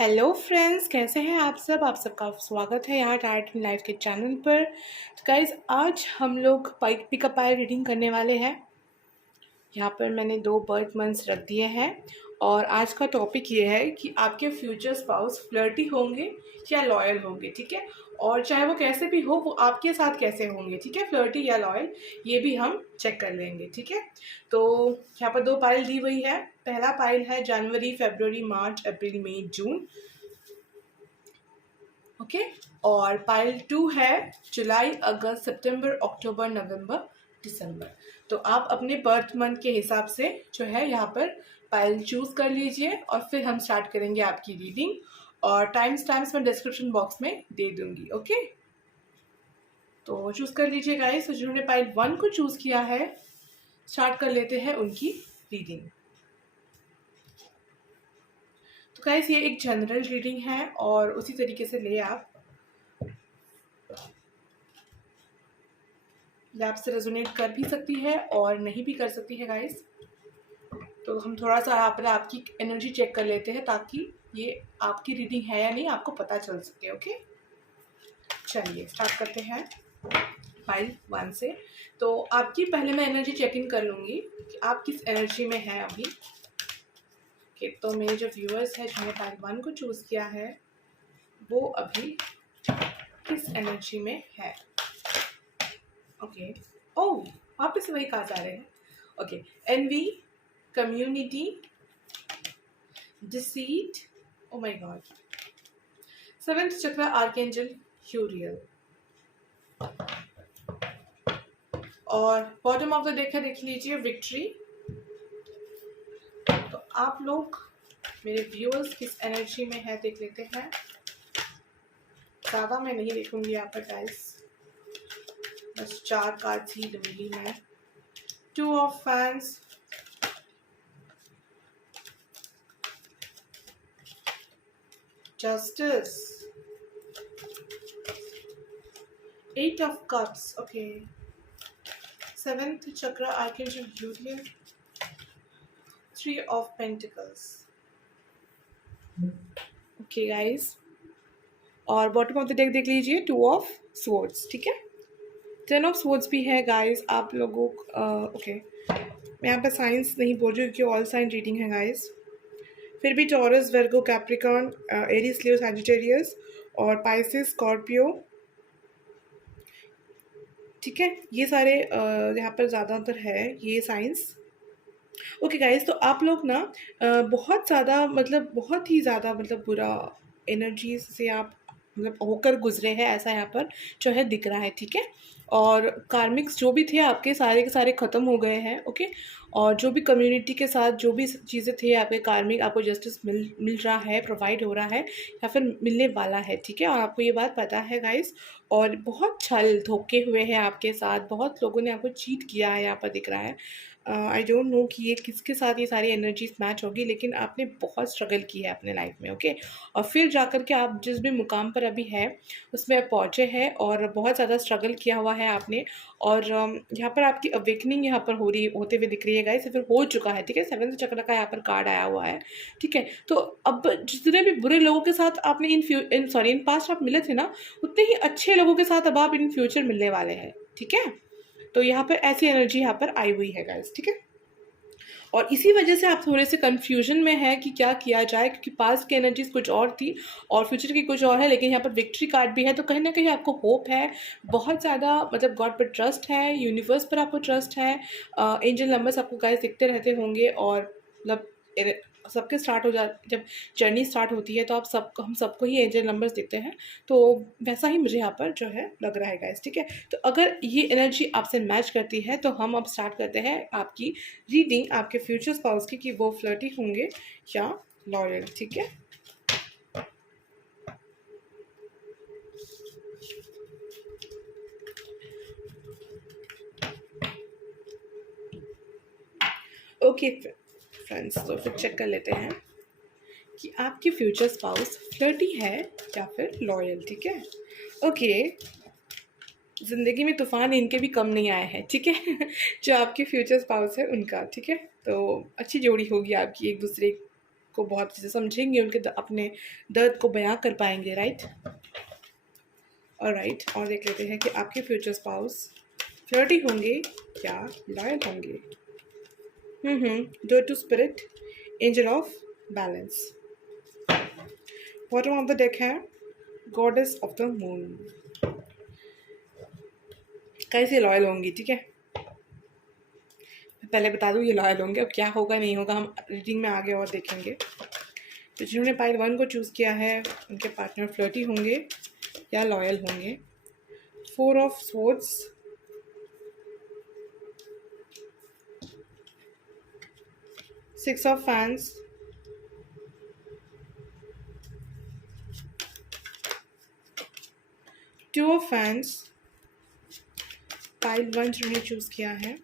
Hello friends, कैसे हैं आप सब। आप सबका स्वागत है यहाँ टाइट इन लाइफ के चैनल पर। तो गाइज आज हम लोग पिकअप पाई रीडिंग करने वाले हैं। यहाँ पर मैंने 2 बर्थ मंथ्स रख दिए हैं और आज का टॉपिक ये है कि आपके फ्यूचर स्पाउस फ्लर्टी होंगे या लॉयल होंगे, ठीक है। और चाहे वो कैसे भी हो, वो आपके साथ कैसे होंगे, ठीक है, फ्लर्टी या लॉयल, ये भी हम चेक कर लेंगे, ठीक है। तो यहाँ पर 2 पाइल दी हुई है। पहला पाइल है जनवरी, फरवरी, मार्च, अप्रैल, मई, जून, ओके। और पाइल 2 है जुलाई, अगस्त, सितंबर, अक्टूबर, नवंबर, दिसंबर। तो आप अपने बर्थ मंथ के हिसाब से जो है यहाँ पर पाइल चूज कर लीजिए और फिर हम स्टार्ट करेंगे आपकी रीडिंग। और टाइम्स मैं डिस्क्रिप्शन बॉक्स में दे दूंगी, ओके। तो चूज कर लीजिए गाइस। तो जिन्होंने पाइल 1 को चूज किया है, स्टार्ट कर लेते हैं उनकी रीडिंग। तो गाइस ये एक जनरल रीडिंग है और उसी तरीके से ले आप ये आपसे रेजोनेट कर भी सकती है और नहीं भी कर सकती है गाइस। तो हम थोड़ा सा यहाँ पर आपकी एनर्जी चेक कर लेते हैं ताकि ये आपकी रीडिंग है या नहीं आपको पता चल सके, ओके। चलिए स्टार्ट करते हैं फाइल 1 से। तो आपकी पहले मैं एनर्जी चेक इन कर लूँगी कि आप किस एनर्जी में हैं अभी। ओके, तो मेरे जो व्यूअर्स हैं जिन्होंने फाइल 1 को चूज़ किया है वो अभी किस एनर्जी में है। ओके, ओह वापस वही कहा जा रहे हैं। Okay, envy, community, deceit, oh my God, 7th chakra, archangel यूरियल। और बॉटम ऑफ द डेक है, देख लीजिए, विक्ट्री। तो आप लोग मेरे व्यूअर्स किस एनर्जी में है देख लेते हैं। ज़्यादा मैं नहीं देखूंगी यहाँ पर गाइस, बस 4 कार्ड्स ही लूंगी मैं। 2 of fans, justice, 8 of cups, okay, 7th chakra, archangel यूरियल, 3 of pentacles, okay guys. और बॉटम ऑफ द डेक देख लीजिए, 2 ऑफ स्वॉर्ड्स, ठीक है। 10 ऑफ स्वॉर्ड्स भी है गाइस आप लोगों ओके। मैं यहाँ पे साइंस नहीं बोल रही हूँ क्योंकि ऑल साइन रीडिंग है गाइस। फिर भी टॉरस, वर्गो, कैप्रिकॉर्न, एरीज, लियो, सैजिटेरियस और पाइसिस, स्कॉर्पियो, ठीक है। ये सारे यहाँ पर ज़्यादातर है ये साइंस, ओके गाइस। तो आप लोग ना बहुत ज़्यादा मतलब बहुत ही ज़्यादा मतलब बुरा एनर्जी से आप मतलब होकर गुजरे हैं, ऐसा यहाँ पर जो है दिख रहा है, ठीक है। और कार्मिक्स जो भी थे आपके सारे के सारे ख़त्म हो गए हैं, ओके। और जो भी कम्युनिटी के साथ जो भी चीज़ें थे आपके कार्मिक, आपको जस्टिस मिल रहा है, प्रोवाइड हो रहा है या फिर मिलने वाला है, ठीक है। और आपको ये बात पता है गाइस। और बहुत छल धोखे हुए हैं आपके साथ, बहुत लोगों ने आपको चीट किया है, यहाँ पर दिख रहा है। आई डोंट नो कि ये किसके साथ ये सारी एनर्जीज मैच होगी, लेकिन आपने बहुत स्ट्रगल की है अपने लाइफ में, ओके। और फिर जाकर के आप जिस भी मुकाम पर अभी है उसमें आप पहुँचे हैं और बहुत ज़्यादा स्ट्रगल किया हुआ है आपने। और यहाँ पर आपकी अवेकनिंग यहाँ पर होते हुए दिख रही है गाइस, फिर हो चुका है, ठीक है। 7th चक्र का यहाँ पर कार्ड आया हुआ है, ठीक है। तो अब जितने भी बुरे लोगों के साथ आपने इन पास्ट आप मिले थे ना, उतने ही अच्छे लोगों के साथ अब आप इन फ्यूचर मिलने वाले हैं, ठीक है। तो यहाँ पर ऐसी एनर्जी यहाँ पर आई हुई है गाइस, ठीक है। और इसी वजह से आप थोड़े से कंफ्यूजन में है कि क्या किया जाए, क्योंकि पास्ट की एनर्जीज कुछ और थी और फ्यूचर की कुछ और है। लेकिन यहाँ पर विक्ट्री कार्ड भी है, तो कहीं ना कहीं आपको होप है बहुत ज़्यादा, मतलब गॉड पर ट्रस्ट है, यूनिवर्स पर आपको ट्रस्ट है। एंजल नंबर्स आपको गाइस दिखते रहते होंगे और मतलब सबके स्टार्ट हो जा जब जर्नी स्टार्ट होती है तो हम सबको ही एंजल नंबर्स दिखते हैं। तो वैसा ही मुझे यहाँ पर जो है लग रहा है गाइस, ठीक है। तो अगर ये एनर्जी आपसे मैच करती है तो हम अब स्टार्ट करते हैं आपकी रीडिंग आपके फ्यूचर स्पाउस की, कि वो फ्लर्टी होंगे या लॉयल, ठीक है। ओके फ्रेंड्स, तो फिर चेक कर लेते हैं कि आपकी फ्यूचर स्पाउस फ्लर्टी है या फिर लॉयल, ठीक है। ओके, ज़िंदगी में तूफ़ान इनके भी कम नहीं आए हैं, ठीक है। जो आपके फ्यूचर स्पाउस है उनका, ठीक है। तो अच्छी जोड़ी होगी आपकी एक दूसरे को बहुत अच्छे से समझेंगे, उनके अपने दर्द को बयां कर पाएंगे, राइट। और राइट, और देख लेते हैं कि आपके फ्यूचर स्पाउस फ्लर्टी होंगे या लॉयल होंगे। डर to spirit, angel of balance. Bottom of the deck है गॉडेस ऑफ द मून। कैसे लॉयल होंगी, ठीक है। पहले बता दूँ ये लॉयल होंगे, अब क्या होगा नहीं होगा हम रीडिंग में आगे और देखेंगे। तो जिन्होंने पाइल 1 को चूज़ किया है उनके पार्टनर फ्लर्टी होंगे या लॉयल होंगे। 4 of swords, 6 of fans, 2 of fans, pile 1 जिन्होंने चूज़ किया है,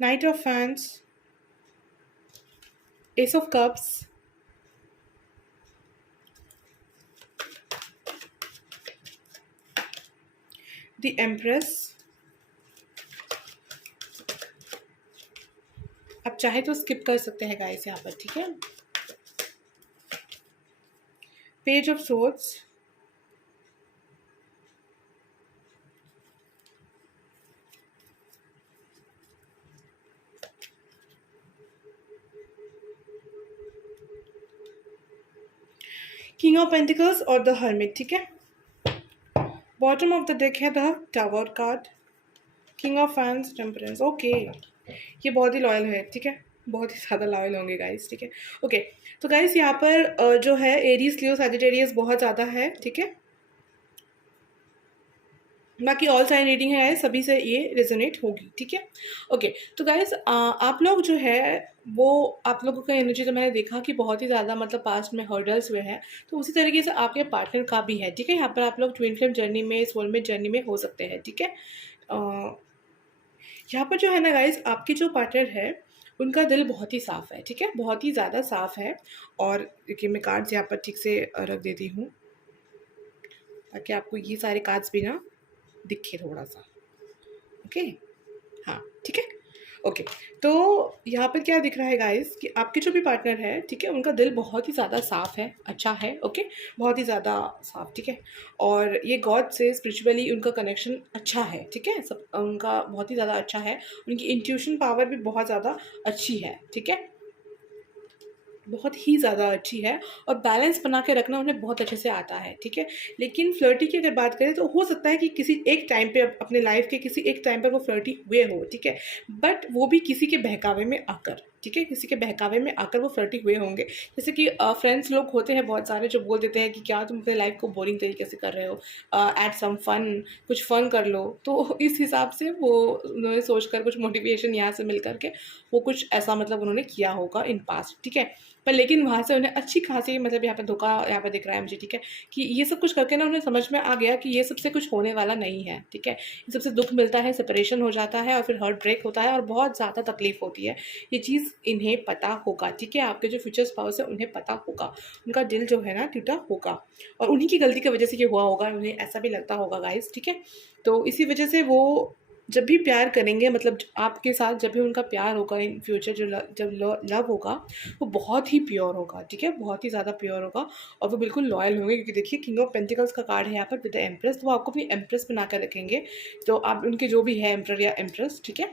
night of fans, S of cups, the empress. आप चाहे तो स्किप कर सकते हैं गाइस यहाँ पर, ठीक है। Page of swords, king of pentacles और द हर्मिट, ठीक है। बॉटम ऑफ द डेक है the tower card, king of fans, temperance. Okay, ये बहुत ही लॉयल है, ठीक है, बहुत ही ज़्यादा लॉयल होंगे गाइस, ठीक है। ओके, तो गाइस यहाँ पर जो है एरीज, लियो, सैजिटेरियस बहुत ज़्यादा है, ठीक है। बाकी ऑल साइन रीडिंग है, सभी से ये रेजोनेट होगी, ठीक है। ओके, तो गाइस आप लोग जो है वो, आप लोगों का एनर्जी तो मैंने देखा कि बहुत ही ज़्यादा मतलब पास्ट में हर्डल्स हुए हैं, तो उसी तरीके से आपके पार्टनर का भी है, ठीक है। यहाँ पर आप लोग ट्विन फ्लेम जर्नी में, सोलमेट जर्नी में हो सकते हैं, ठीक है। यहाँ पर जो है ना गाइस, आपकी जो पार्टनर है उनका दिल बहुत ही साफ़ है, ठीक है, बहुत ही ज़्यादा साफ़ है। और देखिए मैं कार्ड्स यहाँ पर ठीक से रख देती हूँ ताकि आपको ये सारे कार्ड्स भी ना दिखे थोड़ा सा, ओके। हाँ, ठीक है। ओके, तो यहाँ पर क्या दिख रहा है गाइस कि आपके जो भी पार्टनर है, ठीक है, उनका दिल बहुत ही ज़्यादा साफ़ है, अच्छा है, ओके, बहुत ही ज़्यादा साफ़, ठीक है। और ये गॉड से स्पिरिचुअली उनका कनेक्शन अच्छा है, ठीक है, सब उनका बहुत ही ज़्यादा अच्छा है। उनकी इंट्यूशन पावर भी बहुत ज़्यादा अच्छी है, ठीक है, बहुत ही ज़्यादा अच्छी है। और बैलेंस बना के रखना उन्हें बहुत अच्छे से आता है, ठीक है। लेकिन फ्लर्टी की अगर बात करें तो हो सकता है कि किसी एक टाइम पे अपने लाइफ के किसी एक टाइम पर वो फ्लर्टी हुए हो, ठीक है, बट वो भी किसी के बहकावे में आकर, ठीक है, किसी के बहकावे में आकर वो फ्लर्टी हुए होंगे। जैसे कि फ्रेंड्स लोग होते हैं बहुत सारे जो बोल देते हैं कि क्या तुम अपने लाइफ को बोरिंग तरीके से कर रहे हो, एड सम फन, कुछ फ़न कर लो। तो इस हिसाब से वो उन्होंने सोच कर कुछ मोटिवेशन यहाँ से मिल करके वो कुछ ऐसा मतलब उन्होंने किया होगा इन पास्ट, ठीक है। पर लेकिन वहाँ से उन्हें अच्छी खासी मतलब यहाँ पे धोखा यहाँ पे दिख रहा है मुझे, ठीक है, कि ये सब कुछ करके ना उन्हें समझ में आ गया कि ये सबसे कुछ होने वाला नहीं है, ठीक है। ये सबसे दुख मिलता है, सेपरेशन हो जाता है और फिर हार्ट ब्रेक होता है और बहुत ज़्यादा तकलीफ होती है। ये चीज़ इन्हें पता होगा, ठीक है, आपके जो फ्यूचर स्पाउस है उन्हें पता होगा, उनका दिल जो है ना टूटा होगा और उन्हीं की गलती की वजह से ये हुआ होगा, उन्हें ऐसा भी लगता होगा गाइस, ठीक है। तो इसी वजह से वो जब भी प्यार करेंगे, मतलब आपके साथ जब भी उनका प्यार होगा इन फ्यूचर, जब लव होगा वो बहुत ही प्योर होगा, ठीक है, बहुत ही ज़्यादा प्योर होगा और वो बिल्कुल लॉयल होंगे। क्योंकि देखिए किंग ऑफ पेंटिकल्स का कार्ड है यहाँ पर विद द एम्प्रेस, तो वो आपको अपनी एम्प्रेस बना कर रखेंगे। तो आप उनके जो भी है एम्प्रेस या एम्प्रेस, ठीक है,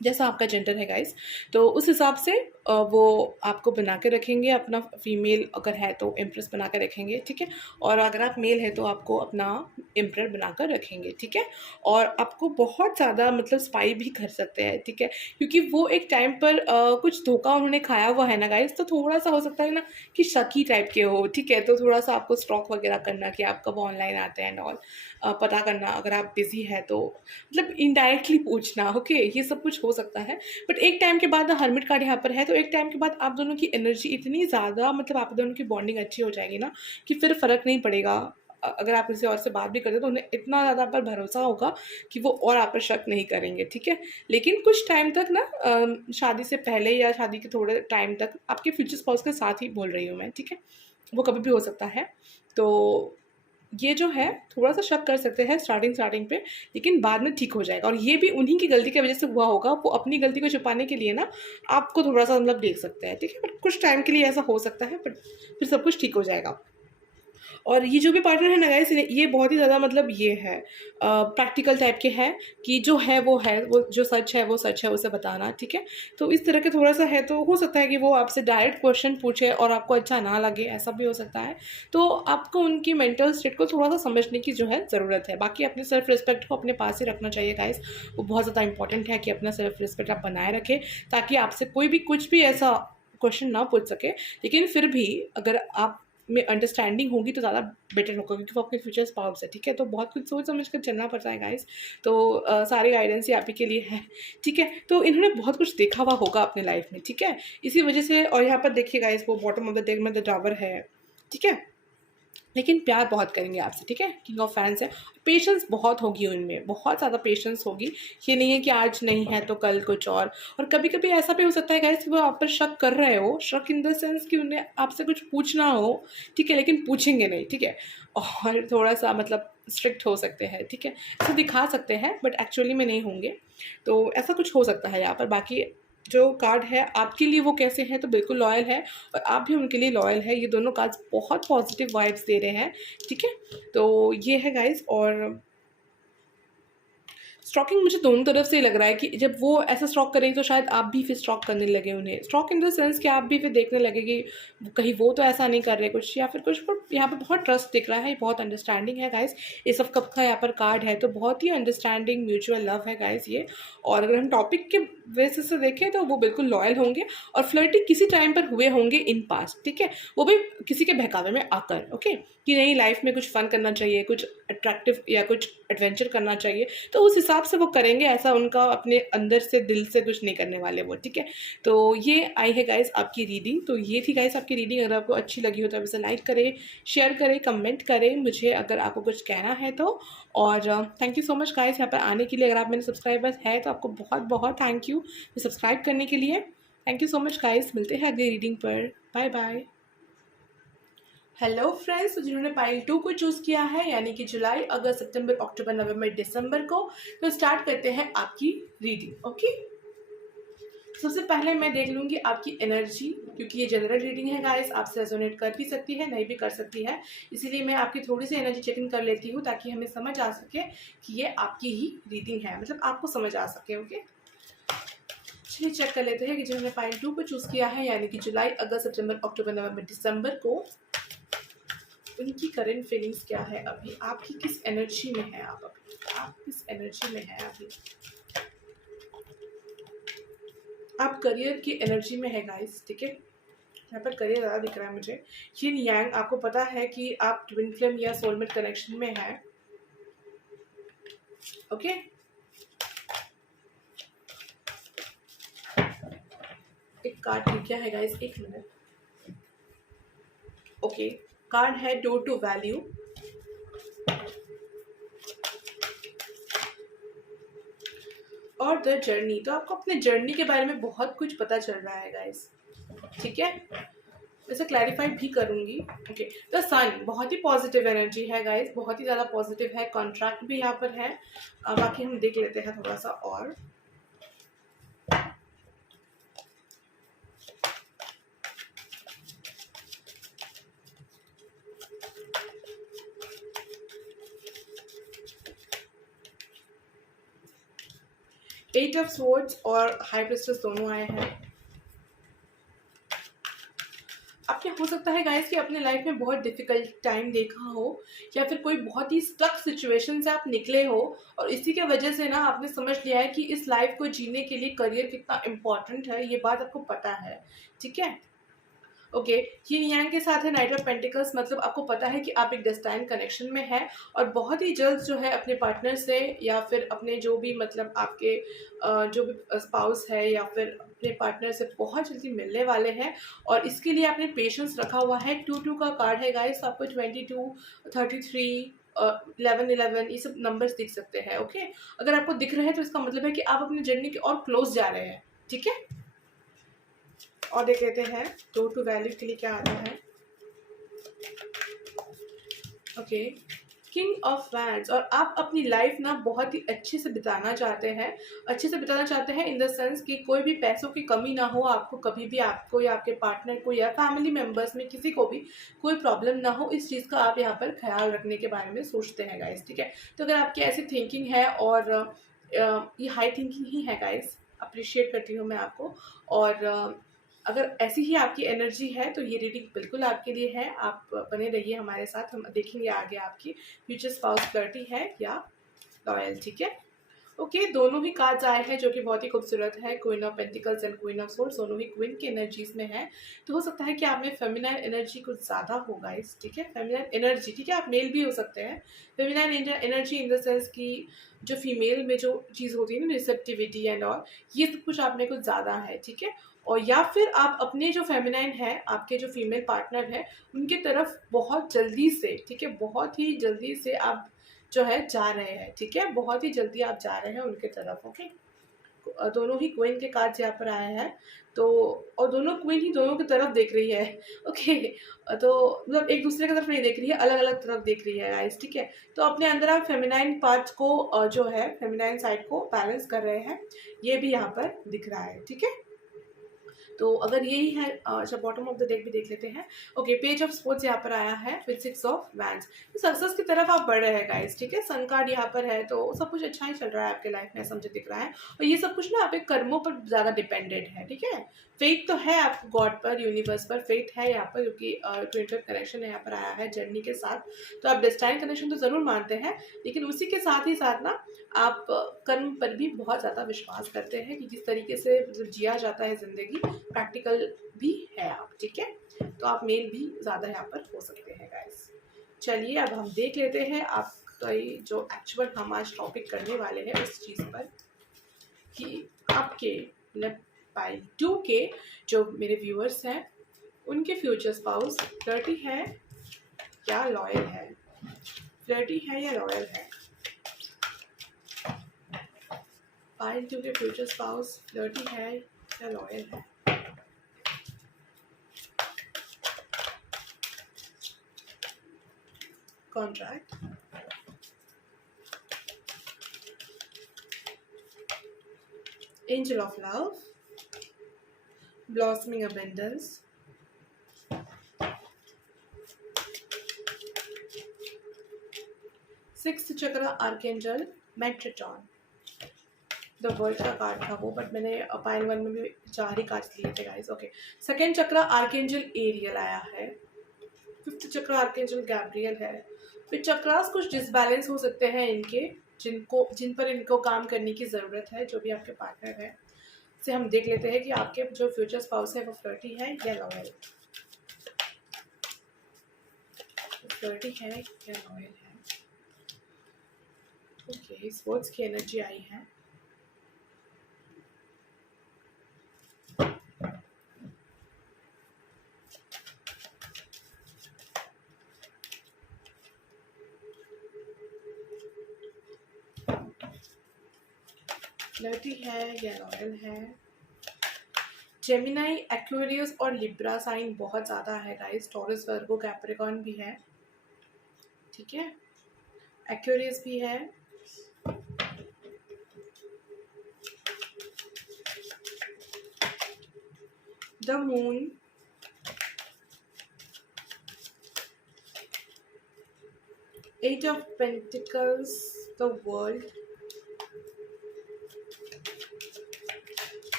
जैसा आपका जेंडर है गाइस, तो उस हिसाब से वो आपको बना के रखेंगे। अपना फीमेल अगर है तो एम्प्रेस बना कर रखेंगे, ठीक है, और अगर आप मेल है तो आपको अपना एम्प्रेस बना कर रखेंगे, ठीक है। और आपको बहुत ज़्यादा मतलब स्पाई भी कर सकते हैं, ठीक है, क्योंकि वो एक टाइम पर कुछ धोखा उन्होंने खाया हुआ है ना गाइस, तो थोड़ा सा हो सकता है ना कि शकी टाइप के हो, ठीक है। तो थोड़ा सा आपको स्टॉक वगैरह करना कि आप कब ऑनलाइन आते हैं एंड ऑल, पता करना, अगर आप बिजी है तो मतलब इनडायरेक्टली पूछना, ओके, ये सब कुछ हो सकता है। बट एक टाइम के बाद हर्मिट कार्ड यहाँ पर है, तो एक टाइम के बाद आप दोनों की एनर्जी इतनी ज़्यादा मतलब आप दोनों की बॉन्डिंग अच्छी हो जाएगी ना कि फिर फ़र्क नहीं पड़ेगा। अगर आप किसी और से बात भी करते तो उन्हें इतना ज़्यादा आप पर भरोसा होगा कि वो और आप पर शक नहीं करेंगे, ठीक है। लेकिन कुछ टाइम तक ना शादी से पहले या शादी के थोड़े टाइम तक आपके फ्यूचर स्पाउस के साथ ही बोल रही हूँ मैं, ठीक है, वो कभी भी हो सकता है। तो ये जो है थोड़ा सा शक कर सकते हैं स्टार्टिंग पे, लेकिन बाद में ठीक हो जाएगा। और ये भी उन्हीं की गलती की वजह से हुआ होगा, वो अपनी गलती को छुपाने के लिए ना आपको थोड़ा सा मतलब देख सकते हैं, ठीक है। बट कुछ टाइम के लिए ऐसा हो सकता है, बट फिर सब कुछ ठीक हो जाएगा। और ये जो भी पार्टनर है ना गाइस, ये बहुत ही ज़्यादा मतलब ये है प्रैक्टिकल टाइप के है, कि जो है वो जो सच है वो सच है, उसे बताना, ठीक है। तो इस तरह के थोड़ा सा है, तो हो सकता है कि वो आपसे डायरेक्ट क्वेश्चन पूछे और आपको अच्छा ना लगे, ऐसा भी हो सकता है। तो आपको उनकी मेंटल स्टेट को थोड़ा सा समझने की जो है ज़रूरत है। बाकी अपने सेल्फ रिस्पेक्ट को अपने पास ही रखना चाहिए गाइस, वो बहुत ज़्यादा इंपॉर्टेंट है कि अपना सेल्फ रिस्पेक्ट आप बनाए रखें, ताकि आपसे कोई भी कुछ भी ऐसा क्वेश्चन ना पूछ सके। लेकिन फिर भी अगर आप में अंडरस्टैंडिंग होगी तो ज़्यादा बेटर होगा, क्योंकि वो आपके फ्यूचर स्पाउस है, ठीक है। तो बहुत कुछ सोच समझ कर चलना पड़ता है गाइस। तो सारी गाइडेंस ही आप ही के लिए है, ठीक है। तो इन्होंने बहुत कुछ देखा हुआ होगा अपने लाइफ में, ठीक है, इसी वजह से। और यहाँ पर देखिए गाइस, वो बॉटम ऑफ द डेक में द टावर है, ठीक है, लेकिन प्यार बहुत करेंगे आपसे, ठीक है। किंग ऑफ फैंस है, पेशेंस बहुत होगी उनमें, बहुत ज़्यादा पेशेंस होगी। ये नहीं है कि आज नहीं है तो कल कुछ और कभी कभी ऐसा भी हो सकता है गाइस कि वो आप पर शक कर रहे हो, शक इन द सेंस कि उन्हें आपसे कुछ पूछना हो, ठीक है, लेकिन पूछेंगे नहीं, ठीक है। और थोड़ा सा मतलब स्ट्रिक्ट हो सकते हैं, ठीक है, ऐसे दिखा सकते हैं बट एक्चुअली में नहीं होंगे। तो ऐसा कुछ हो सकता है यहाँ पर। बाकी जो कार्ड है आपके लिए वो कैसे हैं, तो बिल्कुल लॉयल है, और आप भी उनके लिए लॉयल है। ये दोनों कार्ड्स बहुत पॉजिटिव वाइब्स दे रहे हैं, ठीक है। तो ये है गाइस। और स्टॉकिंग मुझे दोनों तरफ से ही लग रहा है कि जब वो ऐसा स्टॉक करेंगे तो शायद आप भी फिर स्टॉक करने लगे उन्हें। स्टॉक इन द सेंस कि आप भी फिर देखने लगे कि कहीं वो तो ऐसा नहीं कर रहे कुछ या फिर कुछ। पर यहाँ पे बहुत ट्रस्ट दिख रहा है, बहुत अंडरस्टैंडिंग है गाइस। एस ऑफ कप का यहाँ पर कार्ड है, तो बहुत ही अंडरस्टैंडिंग म्यूचुअल लव है गाइस ये। और अगर हम टॉपिक के बेसिस से देखें तो वो बिल्कुल लॉयल होंगे, और फ्लर्टिंग किसी टाइम पर हुए होंगे इन पास्ट, ठीक है, वो भी किसी के बहकावे में आकर, ओके, कि नहीं लाइफ में कुछ फन करना चाहिए, कुछ अट्रैक्टिव या कुछ एडवेंचर करना चाहिए, तो उस हिसाब से वो करेंगे। ऐसा उनका अपने अंदर से दिल से कुछ नहीं करने वाले वो, ठीक है। तो ये आई है गाइस आपकी रीडिंग। तो ये थी गाइस आपकी रीडिंग। अगर आपको अच्छी लगी हो तो आप इसे लाइक करें, शेयर करें, कमेंट करें मुझे अगर आपको कुछ कहना है तो। और thank you so much guys यहाँ पर आने के लिए। अगर आप मेरे सब्सक्राइबर्स हैं तो आपको बहुत बहुत थैंक यू सब्सक्राइब करने के लिए। Thank you so much guys, मिलते हैं अगली रीडिंग पर। Bye bye. हेलो फ्रेंड्स, तो जिन्होंने पाइल 2 को चूज़ किया है, यानी कि जुलाई, अगस्त, सितंबर, अक्टूबर, नवंबर, दिसंबर को, तो स्टार्ट करते हैं आपकी रीडिंग, ओके। सबसे पहले मैं देख लूँगी आपकी एनर्जी, क्योंकि ये जनरल रीडिंग है गाइस, आपसे रेजोनेट कर भी सकती है, नहीं भी कर सकती है, इसीलिए मैं आपकी थोड़ी सी एनर्जी चेक इन कर लेती हूँ, ताकि हमें समझ आ सके कि ये आपकी ही रीडिंग है, मतलब आपको समझ आ सके, ओके। चलिए चेक कर लेते हैं कि जिन्होंने पाइल 2 को चूज़ किया है, यानी कि जुलाई, अगस्त, सितंबर, अक्टूबर, नवंबर, दिसंबर को, उनकी करंट फीलिंग्स क्या है अभी, आपकी किस एनर्जी में है आप किस एनर्जी में है अभी, आप करियर की एनर्जी में है गाइस, ठीक है। यहाँ पर करियर ज़्यादा दिख रहा है मुझे। यिन यांग, आपको पता है कि आप ट्विन फ्लेम या सोलमेट कनेक्शन में है, ओके। एक कार्ड क्या है गाइस, एक मिनट, ओके। कार्ड है डोर टू वैल्यू, और द जर्नी। तो आपको अपने जर्नी के बारे में बहुत कुछ पता चल रहा है गाइस, ठीक है। वैसे क्लैरिफाई भी करूंगी, ओके। द सन, बहुत ही पॉजिटिव एनर्जी है गाइस, बहुत ही ज़्यादा पॉजिटिव है। कॉन्ट्रैक्ट भी यहाँ पर है। बाकी हम देख लेते हैं थोड़ा सा और। एट ऑफ स्वॉर्ड्स और हाई प्रिस्टेस दोनों आए हैं। अब क्या हो सकता है गाइस कि अपने लाइफ में बहुत डिफिकल्ट टाइम देखा हो, या फिर कोई बहुत ही स्टक सिचुएशन से आप निकले हो, और इसी के वजह से ना आपने समझ लिया है कि इस लाइफ को जीने के लिए करियर कितना इम्पोर्टेंट है, ये बात आपको पता है, ठीक है। ओके, यिन यांग के साथ है नाइट ऑफ पेंटिकल्स, मतलब आपको पता है कि आप एक डेस्टाइन कनेक्शन में है, और बहुत ही जल्द जो है अपने पार्टनर से, या फिर अपने जो भी मतलब आपके जो भी स्पाउस है, या फिर अपने पार्टनर से बहुत जल्दी मिलने वाले हैं। और इसके लिए आपने पेशेंस रखा हुआ है। 2-2 का कार्ड है गाइस, तो आपको 22, 33, 11-11 ये सब नंबर्स दिख सकते हैं, ओके। अगर आपको दिख रहे हैं तो इसका मतलब है कि आप अपनी जर्नी के और क्लोज जा रहे हैं, ठीक है। और देख लेते हैं डोर टू वैल्यू के लिए क्या आता है, ओके। किंग ऑफ वैंड्स, और आप अपनी लाइफ ना बहुत ही अच्छे से बिताना चाहते हैं, अच्छे से बिताना चाहते हैं इन द सेंस कि कोई भी पैसों की कमी ना हो आपको, कभी भी आपको या आपके पार्टनर को या फैमिली मेम्बर्स में किसी को भी कोई प्रॉब्लम ना हो, इस चीज़ का आप यहाँ पर ख्याल रखने के बारे में सोचते हैं गाइस, ठीक है। तो अगर आपकी ऐसी थिंकिंग है, और ये हाई थिंकिंग ही है गाइस, अप्रिशिएट करती हूँ मैं आपको। और अगर ऐसी ही आपकी एनर्जी है तो ये रीडिंग बिल्कुल आपके लिए है। आप बने रहिए हमारे साथ, हम देखेंगे आगे आपकी फ्यूचर स्पाउस फ्लर्टी है या लॉयल, ठीक है। ओके, दोनों ही कार्ड्स आए हैं जो कि बहुत ही खूबसूरत है, queen of pentacles and queen of swords, दोनों ही क्वीन की एनर्जीज में है। तो हो सकता है कि आप में फेमिनाइन एनर्जी कुछ ज़्यादा हो गाइस, ठीक है, फेमिनाइन एनर्जी, ठीक है, आप मेल भी हो सकते हैं। Feminine energy in the sense कि जो फीमेल में जो चीज़ होती है ना, रिसेप्टिविटी एंड ऑल, ये सब कुछ आप में कुछ ज़्यादा है, ठीक है। और या फिर आप अपने जो फेमिनाइन है, आपके जो फीमेल पार्टनर है, उनके तरफ बहुत जल्दी से, ठीक है, बहुत ही जल्दी से आप जो है जा रहे हैं, ठीक है, बहुत ही जल्दी आप जा रहे हैं उनके तरफ। ओके, दोनों ही क्वीन के कार्ड्स यहाँ पर आए हैं, तो और दोनों क्वीन ही दोनों की तरफ देख रही है। ओके, तो मतलब एक दूसरे की तरफ नहीं देख रही है, अलग अलग तरफ देख रही है गाइस, ठीक है। तो अपने अंदर आप फेमिनाइन पार्ट्स को जो है फेमिनाइन साइड को बैलेंस कर रहे हैं, ये भी यहाँ पर दिख रहा है, ठीक है। तो अगर यही है, अच्छा बॉटम ऑफ द डेक भी देख लेते हैं। ओके, पेज ऑफ स्पोर्ट्स यहाँ पर आया है विद 6 ऑफ वैंड्स, सक्सेस की तरफ आप बढ़ रहे हैं गाइस, ठीक है। सन कार्ड यहाँ पर है, तो सब कुछ अच्छा ही चल रहा है आपके लाइफ में, ऐसा मुझे दिख रहा है। और ये सब कुछ ना आपके कर्मों पर ज़्यादा डिपेंडेंट है, ठीक है। फेथ तो है आपको गॉड पर, यूनिवर्स पर फेथ है यहाँ पर, क्योंकि ट्विन कनेक्शन यहाँ पर आया है जर्नी के साथ। तो आप डेस्टाइन कनेक्शन तो ज़रूर मानते हैं, लेकिन उसी के साथ ही साथ ना आप कर्म पर भी बहुत ज़्यादा विश्वास करते हैं कि किस तरीके से मतलब जिया जाता है ज़िंदगी, प्रैक्टिकल भी है आप, ठीक है। तो आप मेल भी ज़्यादा यहाँ पर हो सकते हैं गाइस। चलिए अब हम देख लेते हैं आपका जो एक्चुअल हम आज टॉपिक करने वाले हैं उस चीज़ पर, कि आपके मतलब पाइल 2 के जो मेरे व्यूअर्स हैं उनके फ्यूचर स्पाउस फ्लर्टी है या लॉयल है, फ्लर्टी है या लॉयल है। पाइल 2 के फ्यूचर स्पाउस फ्लर्टी है या लॉयल है। Contract, angel of love, blossoming abundance, sixth चक्र आर्केंजल मेट्रोटॉन। द वर्ल्ड का कार्ड था वो, बट मैंने पाइल 1 में भी 4 ही कार्ड लिए थे गाइस। ओके, सेकेंड चक्र आर्केंजल एरियल आया है, फिफ्थ चक्र आर्केंजल गैब्रियल है। फिर चक्रास कुछ डिसबैलेंस हो सकते हैं इनके, जिन पर इनको काम करने की ज़रूरत है, जो भी आपके पार्टनर है। से हम देख लेते हैं कि आपके जो फ्यूचर स्पाउस है वो फ्लर्टी है या लॉयल, फ्लर्टी है या लॉयल है। ओके, स्पोर्ट्स की एनर्जी आई है। फ्लर्टी है या रॉयल है। जेमिनाई, एक्वेरियस और लिब्रा साइन बहुत ज़्यादा है गाइस, टॉरस, वर्गो, कैप्रिकॉर्न भी है, ठीक है, एक्वेरियस भी है, the moon, eight of pentacles, the world,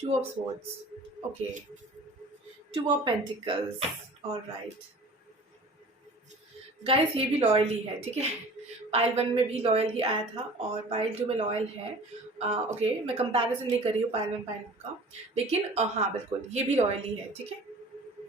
two of swords, okay, two of pentacles, alright guys, ये भी लॉयल ही है, ठीक है। पाइल 1 में भी लॉयल ही आया था और पाइल 2 में लॉयल है। ओके, मैं कंपैरिजन नहीं कर रही हूँ पाइल 1 पाइल 2 का, लेकिन हाँ बिल्कुल ये भी लॉयल ही है, ठीक है,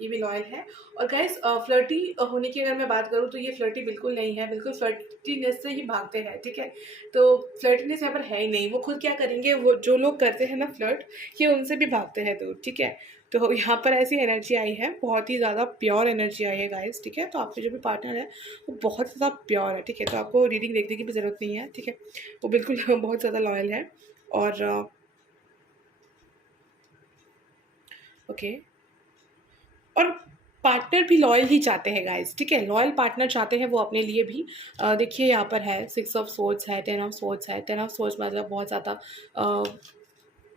ये भी लॉयल है। और गाइस, फ्लर्टी होने की अगर मैं बात करूँ तो ये फ्लर्टी बिल्कुल नहीं है, बिल्कुल फ्लर्टीनेस से ही भागते हैं, ठीक है। तो फ्लर्टीनेस यहाँ पर है ही नहीं, वो खुद क्या करेंगे, वो जो लोग करते हैं ना फ्लर्ट, ये उनसे भी भागते हैं दूर, ठीक है। तो यहाँ पर ऐसी एनर्जी आई है, बहुत ही ज़्यादा प्योर एनर्जी आई है गाइस, ठीक है। तो आपके जो भी पार्टनर है वो बहुत ज़्यादा प्योर है, ठीक है। तो आपको रीडिंग देखने की भी ज़रूरत नहीं है, ठीक है, वो बिल्कुल बहुत ज़्यादा लॉयल है। और ओके, और पार्टनर भी लॉयल ही चाहते हैं गाइस, ठीक है, लॉयल पार्टनर चाहते हैं वो अपने लिए भी। देखिए यहाँ पर है 6 ऑफ सोर्ड्स है, 10 ऑफ सोर्ड्स है। 10 ऑफ सोर्ड्स मतलब बहुत ज़्यादा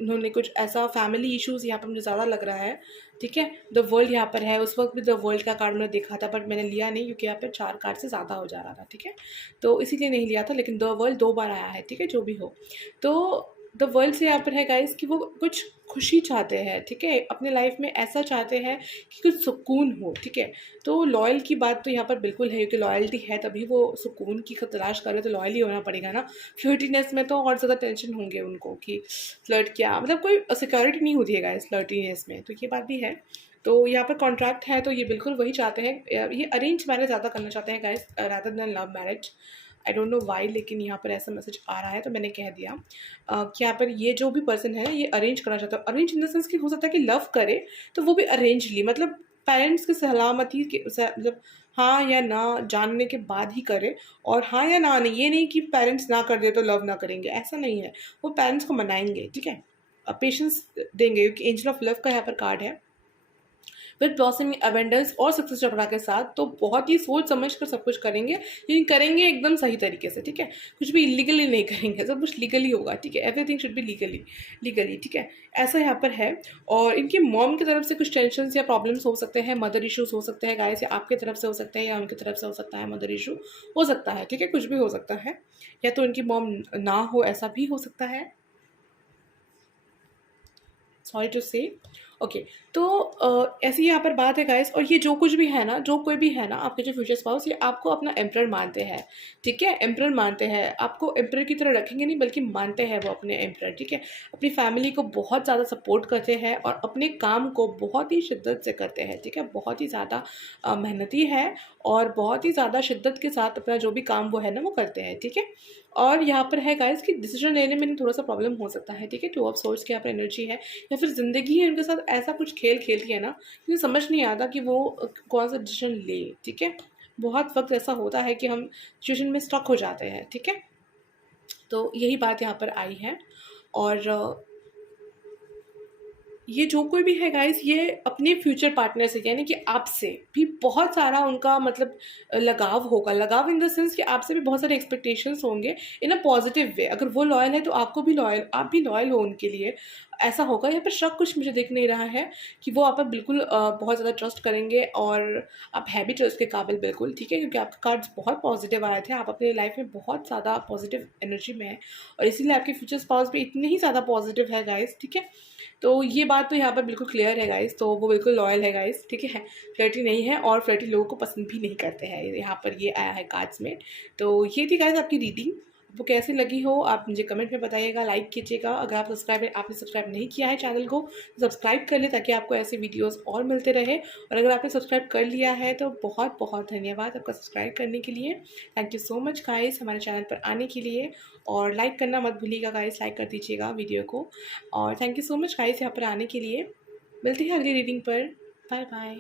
उन्होंने कुछ ऐसा फैमिली इश्यूज़ यहाँ पर मुझे ज़्यादा लग रहा है, ठीक है। द वर्ल्ड यहाँ पर है, उस वक्त भी द वर्ल्ड का कार्ड मैंने देखा था बट मैंने लिया नहीं क्योंकि यहाँ पर 4 कार्ड से ज़्यादा हो जा रहा था, ठीक है, तो इसीलिए नहीं लिया था। लेकिन द वर्ल्ड 2 बार आया है, ठीक है, जो भी हो। तो द वर्ल्ड से यहाँ पर है गाइस कि वो कुछ खुशी चाहते हैं, ठीक है, अपने लाइफ में ऐसा चाहते हैं कि कुछ सुकून हो, ठीक है। तो लॉयल की बात तो यहाँ पर बिल्कुल है क्योंकि लॉयल्टी है तभी वो सुकून की तलाश करे, तो लॉयल ही होना पड़ेगा ना। फ्लर्टीनेस में तो और ज़्यादा टेंशन होंगे उनको कि फ्लर्ट क्या, मतलब कोई सिक्योरिटी नहीं होती है गाइस फ्लर्टीनेस में, तो ये बात भी है। तो यहाँ पर कॉन्ट्रैक्ट है तो ये बिल्कुल वही चाहते हैं, ये अरेंज मैरिज ज़्यादा करना चाहते हैं guys rather than love marriage. I don't know why, लेकिन यहाँ पर ऐसा मैसेज आ रहा है तो मैंने कह दिया कि यहाँ पर ये जो भी पर्सन है ये अरेंज करना चाहता है। अरेंज इन द सेंस कि हो सकता है कि लव करे तो वो भी अरेंजली, मतलब पेरेंट्स की सलामती के मतलब हाँ या ना जानने के बाद ही करे। और हाँ या ना नहीं, ये नहीं कि पेरेंट्स ना कर दे तो लव ना करेंगे, ऐसा नहीं है। वो पेरेंट्स को मनाएंगे, ठीक है, पेशेंस देंगे क्योंकि एंजल ऑफ लव का यहाँ पर कार्ड है विद ब्लॉसमिंग अबेंडेंस और सक्सेस चक्रा के साथ। तो बहुत ही सोच समझ कर सब कुछ करेंगे, लेकिन करेंगे एकदम सही तरीके से, ठीक है, कुछ भी इलीगली नहीं करेंगे, सब कुछ लीगली होगा, ठीक है, एवरीथिंग शुड बी लीगली, ठीक है, ऐसा यहाँ पर है। और इनकी मॉम की तरफ से कुछ टेंशन या प्रॉब्लम्स हो सकते हैं, मदर इशूज़ हो सकते हैं गाइस, या आपकी तरफ से हो सकते हैं या उनकी तरफ से हो सकता है, मदर इशू हो सकता है, ठीक है, कुछ भी हो सकता है, या तो उनकी मॉम ना हो ऐसा भी हो सकता है, सॉरी टू से। ओके, तो ऐसी यहाँ पर बात है गाइस। और ये जो कुछ भी है ना, जो कोई भी है ना, आपके जो फ्यूचर स्पाउस ये आपको अपना एम्परर मानते हैं, ठीक है, एम्परर मानते हैं, आपको एम्परर की तरह रखेंगे नहीं बल्कि मानते हैं वो अपने एम्परर, ठीक है। अपनी फैमिली को बहुत ज़्यादा सपोर्ट करते हैं और अपने काम को बहुत ही शिद्दत से करते हैं, ठीक है, बहुत ही ज़्यादा मेहनती है और बहुत ही ज़्यादा शिद्दत के साथ अपना जो भी काम वो है ना वो करते हैं, ठीक है। और यहाँ पर है गाइस कि डिसीजन लेने में थोड़ा सा प्रॉब्लम हो सकता है, ठीक है, 2 ऑफ सोर्ड्स की यहाँ पर एनर्जी है, या फिर ज़िंदगी है उनके साथ ऐसा कुछ खेल खेलती है ना कि समझ नहीं आता कि वो कौन सा डिसीजन ले, ठीक है। बहुत वक्त ऐसा होता है कि हम सिचुएशन में स्टक हो जाते हैं, ठीक है। तो यही बात यहाँ पर आई है। और ये जो कोई भी है गाइस ये अपने फ्यूचर पार्टनर से यानी कि आपसे भी बहुत सारा उनका मतलब लगाव होगा। लगाव इन द सेंस कि आपसे भी बहुत सारे एक्सपेक्टेशंस होंगे इन अ पॉजिटिव वे। अगर वो लॉयल है तो आपको भी लॉयल, आप भी लॉयल हो उनके लिए, ऐसा होगा। यहाँ पर शक कुछ मुझे दिख नहीं रहा है कि वो आप पर बिल्कुल बहुत ज़्यादा ट्रस्ट करेंगे और आप है भी ट्रस्ट के काबिल बिल्कुल, ठीक है, क्योंकि आपके कार्ड्स बहुत पॉजिटिव आए थे। आप अपने लाइफ में बहुत ज़्यादा पॉजिटिव एनर्जी में है और इसीलिए आपके फ्यूचर स्पाउस भी इतने ही ज़्यादा पॉजिटिव है गाइस, ठीक है। तो ये बात तो यहाँ पर बिल्कुल क्लियर है गाइस, तो वो बिल्कुल लॉयल है गाइस, ठीक है, फ्लर्टी नहीं है और फ्लर्टी लोगों को पसंद भी नहीं करते हैं, यहाँ पर ये आया है कार्ड्स में। तो ये थी गाइस आपकी रीडिंग, वो कैसी लगी हो आप मुझे कमेंट में बताइएगा, लाइक कीजिएगा। अगर आपने सब्सक्राइब नहीं किया है चैनल को तो सब्सक्राइब कर ले ताकि आपको ऐसे वीडियोस और मिलते रहे। और अगर आपने सब्सक्राइब कर लिया है तो बहुत बहुत धन्यवाद आपका सब्सक्राइब करने के लिए। Thank you so much guys हमारे चैनल पर आने के लिए। और लाइक करना मत भूलिएगा गाइस, लाइक कर दीजिएगा वीडियो को। और thank you so much guys यहाँ पर आने के लिए। मिलते हैं अगली रीडिंग पर। Bye bye.